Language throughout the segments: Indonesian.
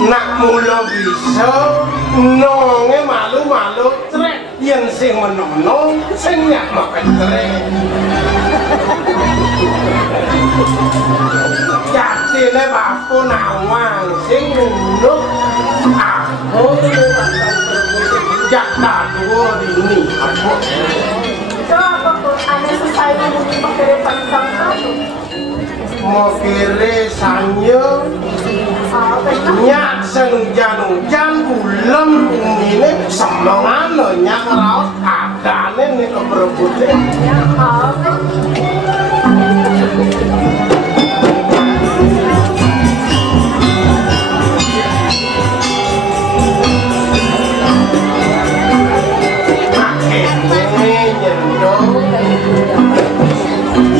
Nak mula bisa nonge malu-malu trek yen sing menono sing nyak makan trek jatine bapu nawang sing nunduk aku jak taduo ini aku coba kok aneh selesai ngomongin pakai pantang aku mau kiri sanyo nyak senjan bulan ini sembangan lo nyak raut adane nih keberebutan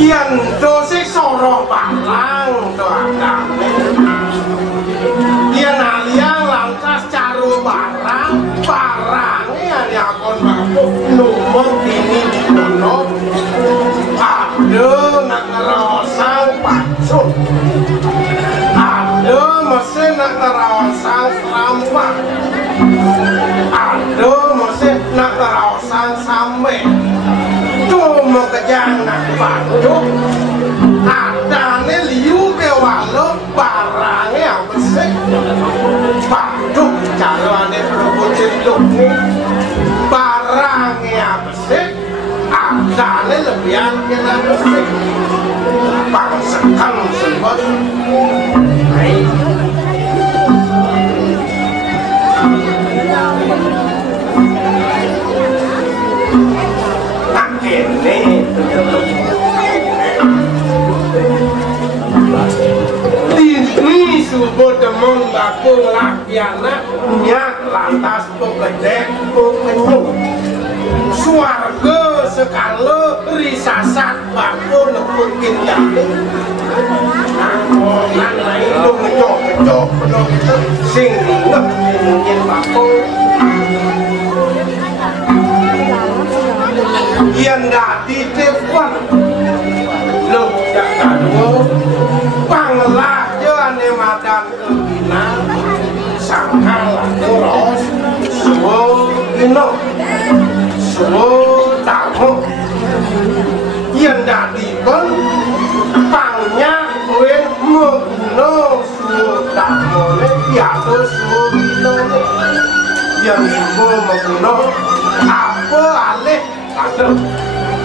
Yendo sih sorong balang do adane yen aliang lantas caru barangnya nyakon bapu numong dini dikono aduh nak ngerosang pacut aduh mesin nak ngerosang rampak aduh mesin nak ngerosang sampe tuh mau kejang nak pacut adane liu ke walau barangnya mesin pacut kalau ada proposal ini barangnya mesin adane lebihan kena mesin bangsakan sebut ini ini subuh demong baku lakiana nyak lantas pegedek penyuh suarga sekala risasat baku nepukin jati ngonan lain lu ngecok sing ngep mungkin baku Yen dadi telepon lu jak kado panglah je ane madan kebina sangkal terus suwo ino suwo tamu yen dadi pun pangnya kowe mengguno suwo tamu ne piatu suwo ino ne yen suwo mengguno apa alih aduh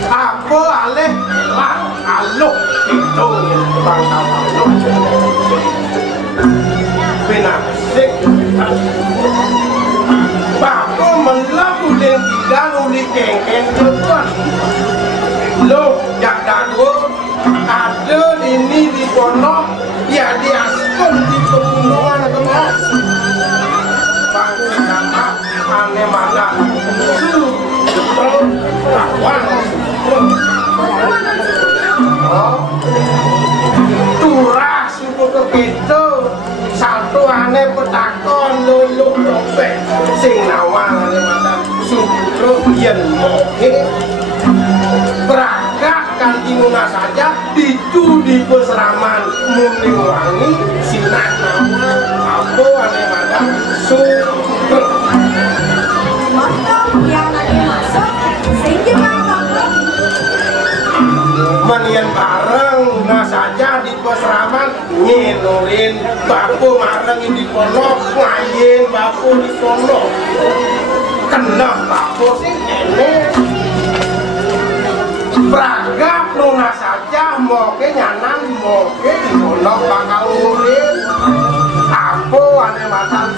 apa alih lah aluk itu bangkal aluk binasik bako melaku dan tidak uli kengkeng kebuan lo jak dadu ada ini di ponok ya di askun di pegunungan kemas bangsa nama ane mada su rawan turah suku kepitu satu ane petakon luluk dompet sing nawang ane mata suku yen moke beragak kantinguna saja ditu di peseraman muning wangi sinak nawang apa ane mata suku yang lagi masuk sehingga manian bareng nah saja di peseraman nyelurin bapu mareng di ponok ngayin bapu di ponok kena bapu sih ini beragam nuna saja moke nyanan moke di ponok bakal ngurin apa ane matan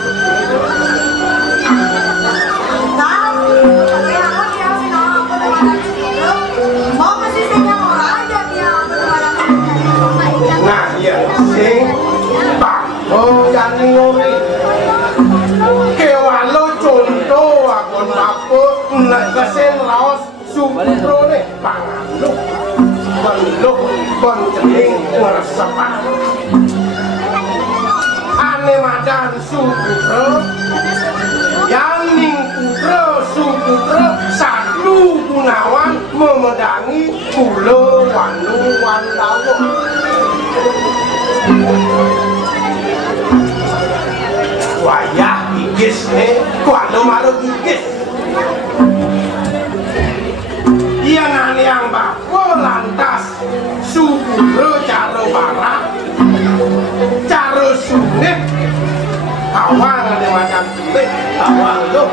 nah ya sing pak oh yang ngori kewalo contoh akon bapu nak kesen laos sumpro ne pangaluk beluk penceling ngeresepan ane madan sumpro yang ning putra sumpro satu gunawan memedangi pulau wanu wandawo wayah gigis nih kuando malu gigis yang ane yang bako lantas suburo caro barat caro sunik awang ada macam sunik awang lo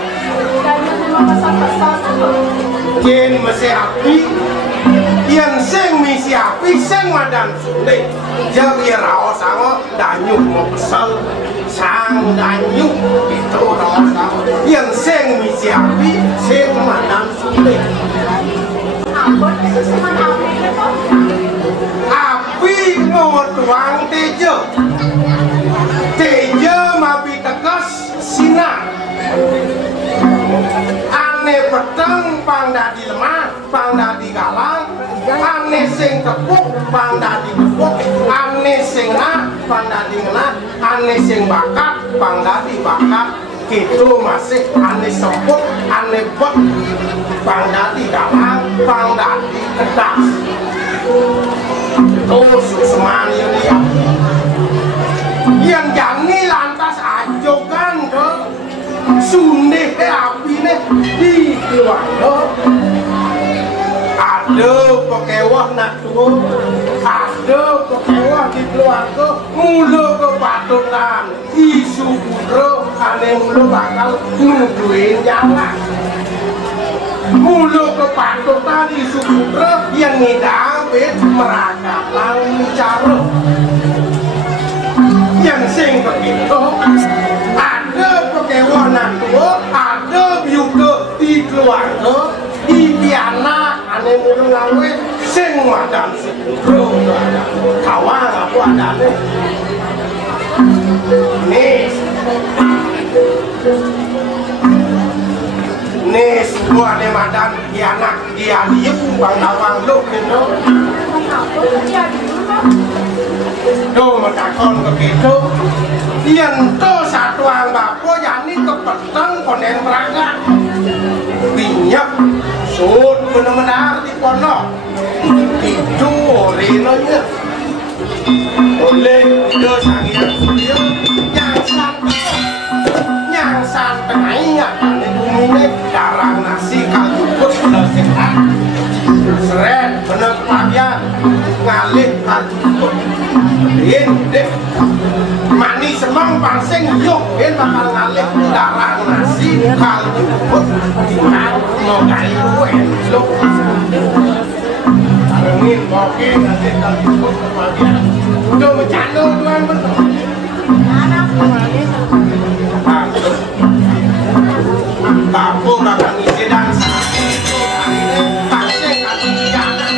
jen mesi api yang sing misi api sing madan sunik jadi raos sango danyuk mau kesel sang danyuk itu raos sango yang sing misi api sing madan sunik api mau tuang tejo tejo mapi tekas sinar ane peteng pangda di lemah pangda di galang ane sing tepuk pangda di tepuk ane sing nah pangda di ngena ane sing bakat pangda di bakat gitu masih ane semput ane bot pangda di galang pangda di kedas itu susman yang yang jani lantas ajokan ke sunih api nih di keluarga ada pekewah nak tuh ada pekewah di keluarga mulu kepatutan isu putro ane mulu bakal nuduhin jalan mulu kepatutan isu putro yang ngidapit meragam lang cara yang sing begitu ada pekewah nak tuh ada juga di keluarga di anak ane mulu ngawe sing madan bro kawan aku ada nih nih semua ane madan di anak dia diem bang awang lu gitu do mentakon begitu yang to satu anggapo yani kepeteng konen peraga minyak sud benar-benar di pondok itu rinonya oleh itu sangian dia yang santai pada bumi darah nasi kaldu benar sehat seren bener kelabian ngalih kaldu ini deh manis semang pangsing yuk ini bakal ngalih darah nasi kaldu dimana mau kayu lo Arengin koki nanti kaldu kelabian udah bercanda tuan betul anak kampung bakal ngisi dansa pangsing atau jangan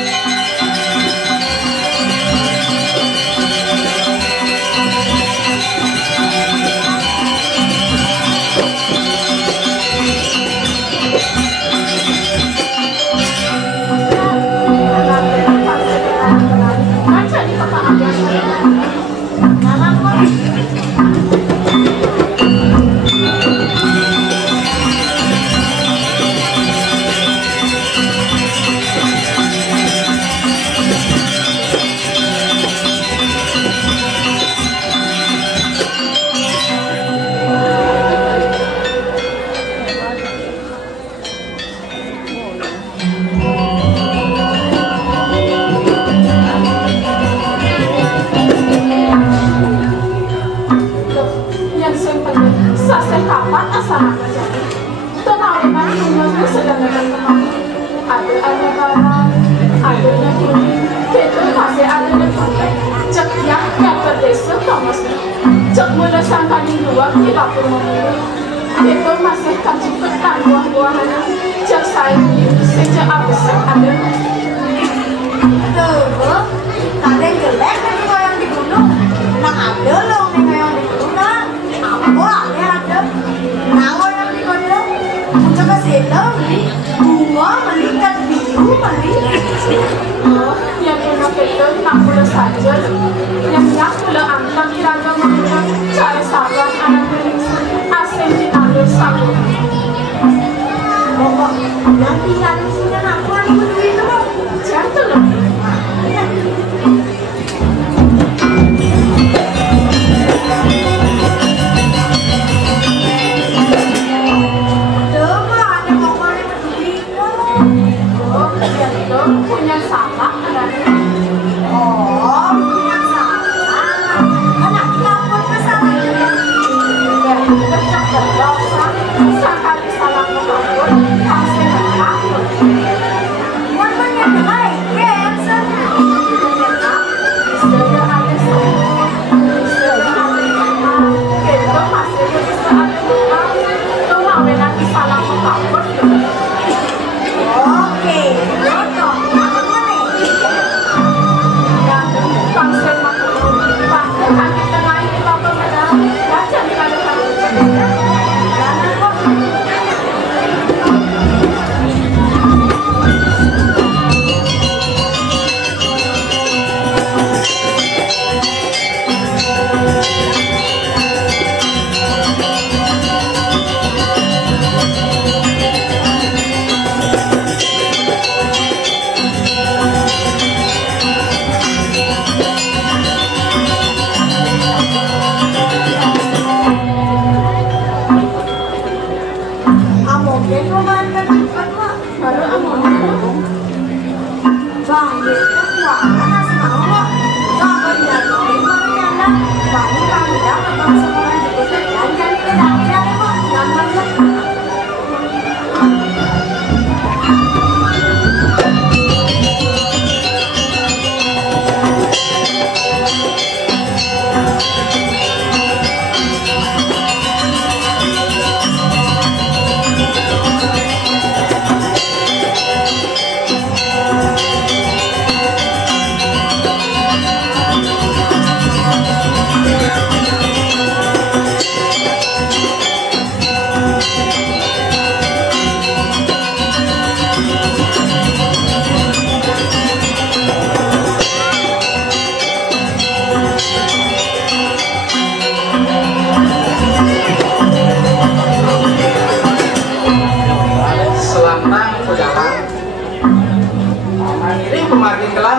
kemarin kelah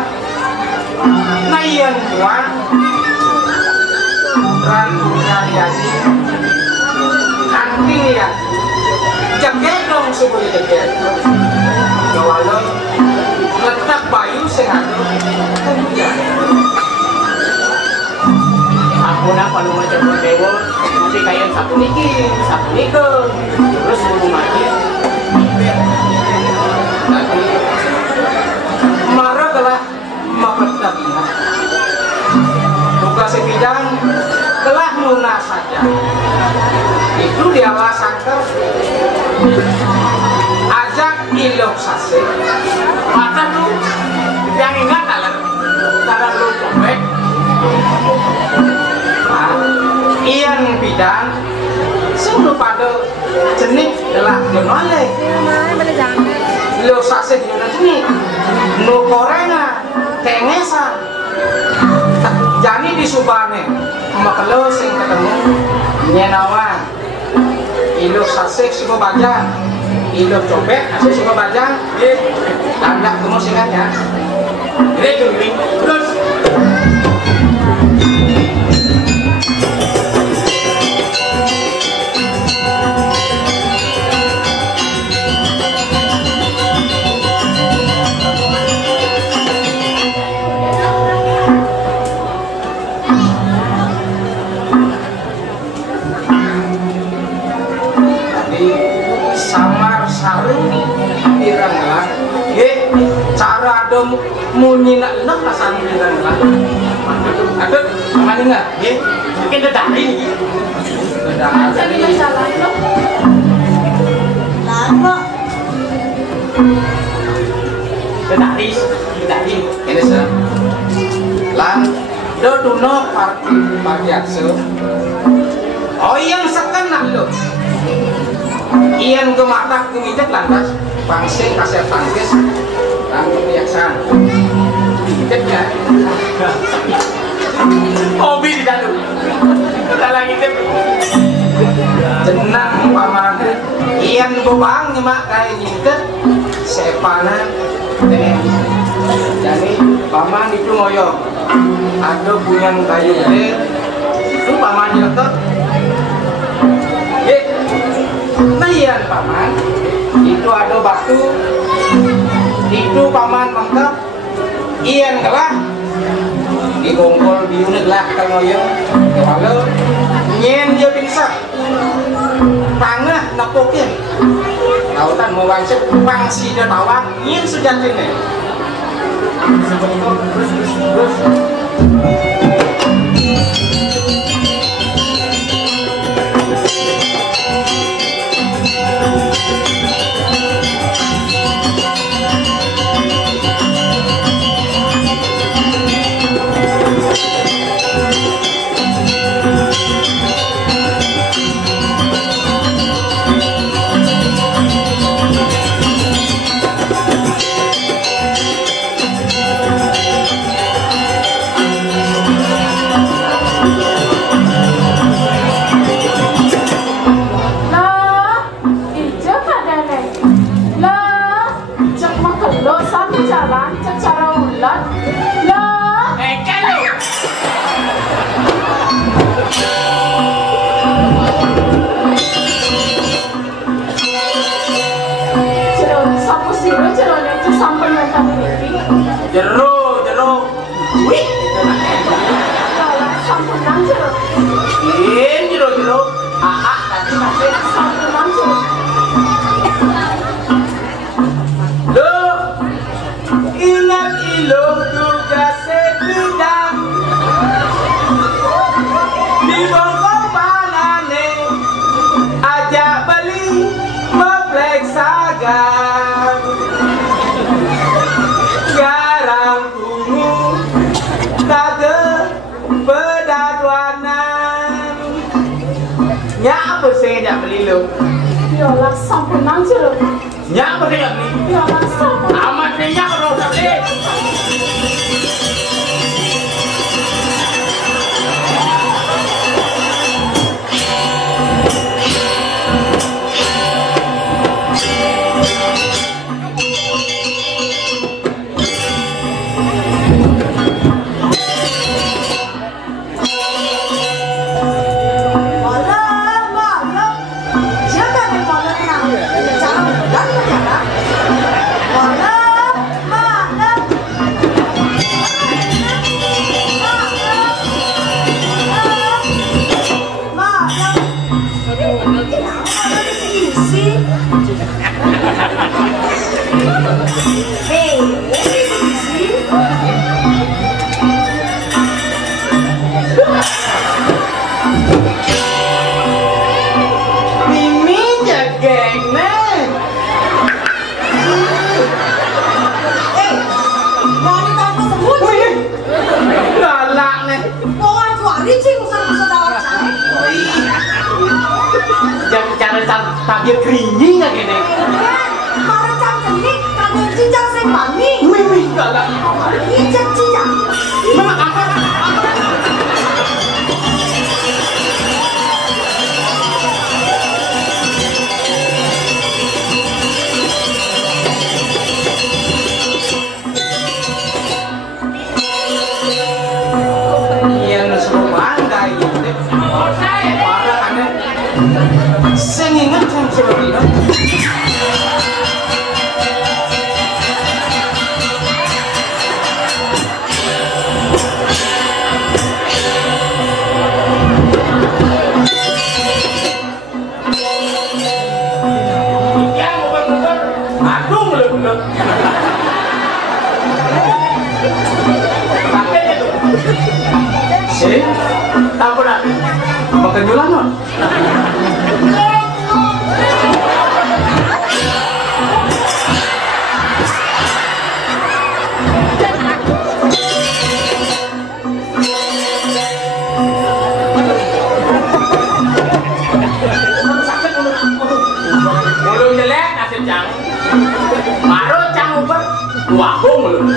nayan gua rantunya jadi nanti ya jaket dong sebelum jaket kalau letak bayu sehado aku nak kalau macam dewa nanti kayak satu niki terus suruh mati tapi marah kelah makat dagingan tugas sebidang telah lunas saja itu dia sangka ajak ilok sase mata tuh yang ingat kalau lu cobek ian bidang semua pada jenis adalah jenole lo sase di mana jenis lo korenga kengesan jadi di subane makalo sing ketemu nyenawan ilo sase semua bajang ilo cobek asal semua bajang tanda kamu singkatnya ini dulu terus cara dong munyi nak lek pasan bilang lah ada mana enggak ya mungkin dari Aja bisa jalan lo. Lama. dari ini sah lan do tuno parti akse oh yang sekenak lo ian ke mata kumitek lantas pangsing kasih tangkis langsung kebiasaan ngitipnya hobi di dalam dalam ngitip jenang paman ian bobang nyemak kayak ngitip sepana jadi paman itu ngoyong ada punya kayu gede itu paman diletak nah ian paman itu ada batu itu paman mangkap ian kelah di gongkol di unit lah kalau ya kalau nyen dia bisa tangah napokin lautan mewancet pangsi dia tawang nyen sudah ini terus Jero, wih, sampunan jero. jero, tadi masih Sampunan jero. lo ingat ilo tugas sebidang di bongkong panane ajak beli meplek sagan garam ungu kage pedadwanan nyak apa saya nak beli lo Yolah sampunan jero. nyak apa saya nak beli Yolah sampunan. amat nyak kalau tak beli Sih, apa nak? Makan jualan non? Belum jelek nasib cang, baru cang uber wahung belum.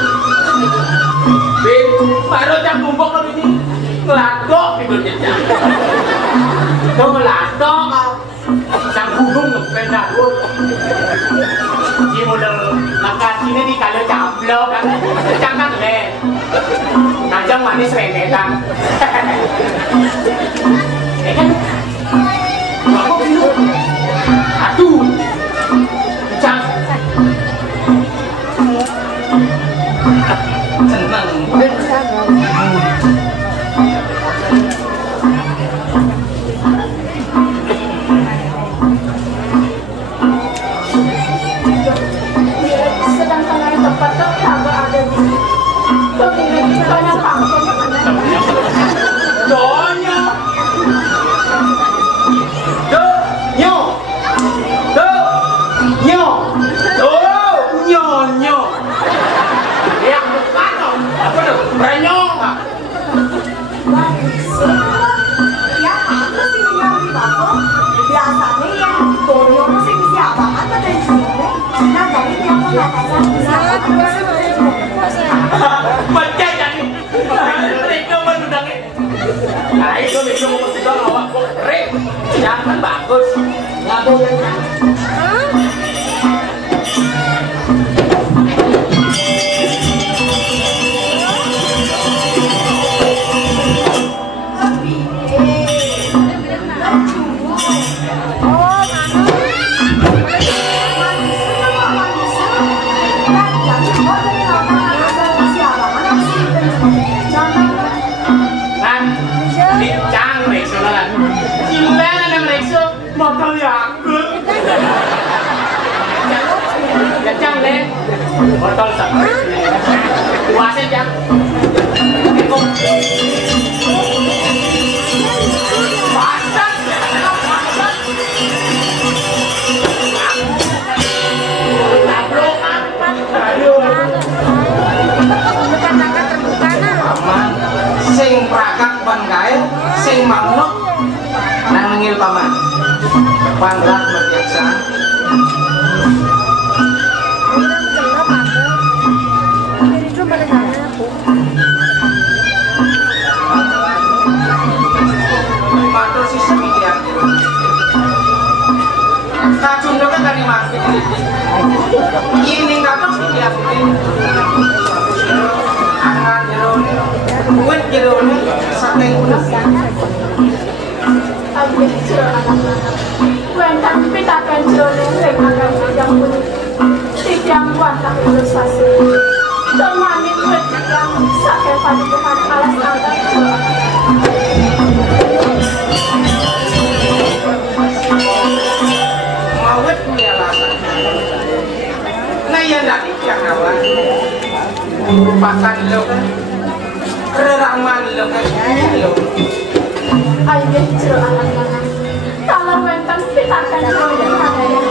Baru cang tumpuk kalau ini ngeladok di berjejak. Itu ngeladok cang gunung ngependak dulu. Di model makan sini di kalau cablok kan, cang kan le. Najang manis remetan. Kan? Aku bingung. Aduh, cang. Senang. Sedangkan lain tempat tuh kagak ada di pemilik banyak pangkatnya mana? Donya. Do, nyo. Do, nyo. Do, nyo, nyo. Yang bukan apa tuh? Berenyong. Ya, apa sih yang di bawah? Biasanya yang Dorio masih bisa abangan pada di sini. Nah, dari yang mengatakan bisa Baca jadi. Mereka menudangnya. Nah, itu mereka mau menudang awak kok keren. Jangan bagus. Nggak boleh. Motor yakult. Ya cang le. Motor sama. Kuasin cang. Pasan. Pasan. Tabrok. Aduh. Paman, sing prakak ban kae, sing manuk nang ngil paman. Pangrat berbiasa. Matur sisi mikir. Kacung kan dari mati. Ini kapan sih dia bikin? Angan jerone, kuat jerone, sampai unas. Ayo, Kuentan pitakan jolong akan yang pun tidak wantah ilustrasi. Temani kuet yang sakit pada Tuhan alas angkat. Mawet punya alasan. Nah ya nanti yang awal. Pakan lo kan, kereraman lo kan, lo. Ayo, anak-anak. Kalau wentan pitakan jolong ada yang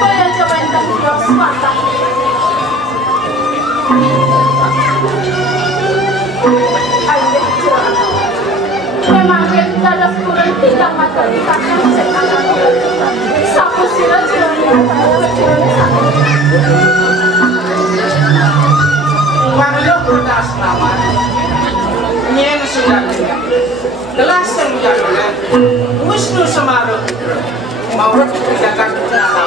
boleh coba wentan yang swasta. Ayo, memang kita ada 10 tidak mata di kaki sekarang. Sapu sila jolong Mario berdas nama. Nyen sudah kelas yang jalan. Wisnu Semaru mau menjaga nama.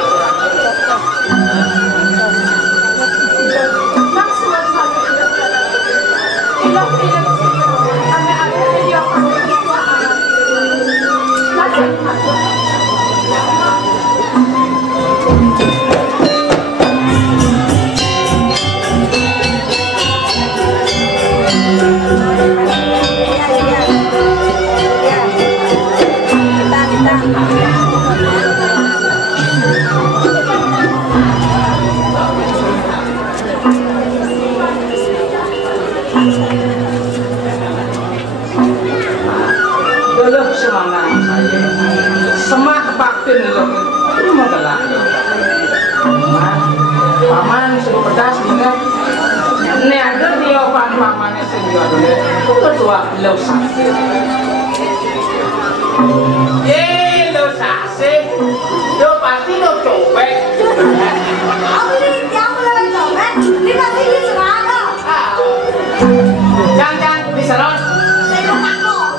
iyan lo itu mau gelak paman suruh pedas juga ini ada dia pamannya sendiri itu tua lo sakit lo sakit lo pasti lo copek Aku ini yang mulai copek, ini pasti di serana. jangan diserot Saya takut.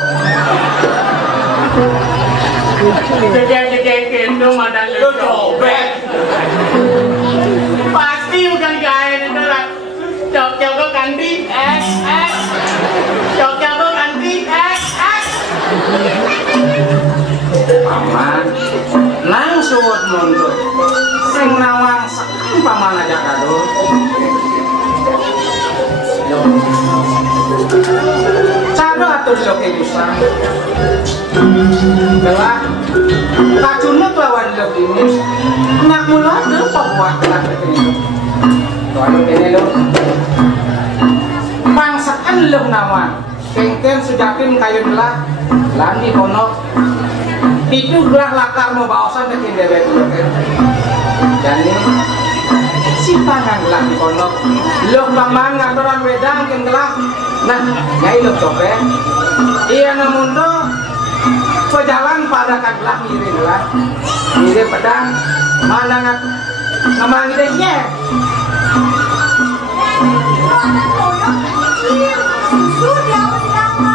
Jegeng gitu mana lu cobek. Pasti bukan kain itu lah. Cok-cok kok ganti Cok-cok kok ganti paman nang suwut mundur sing nawang sekali paman aja kado cara atur soke bisa gelah kacunnya lawan lo ini nak mulai dulu pembuat gelah begini tuan ini lo bangsakan lo nawang kengken sujakin kayu gelah landi kono itu gelah lakar mau bawasan ke dewe dulu kan jadi si tangan gelah di kono lo paman ngatoran wedang ken gelah nah nyai lo copek iya namun do pejalan pada kan gelah mirip pedang mana ngat ngamang ide ye Susu dia berapa?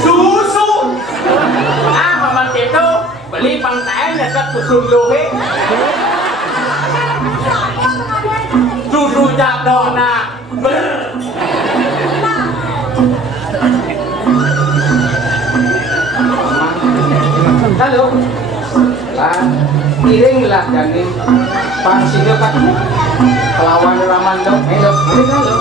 Susu paman gitu beli pangkain dasar susu lohe susu jadona halo lah kiring lah jadi pangsinya kan kelawan raman dong halo halo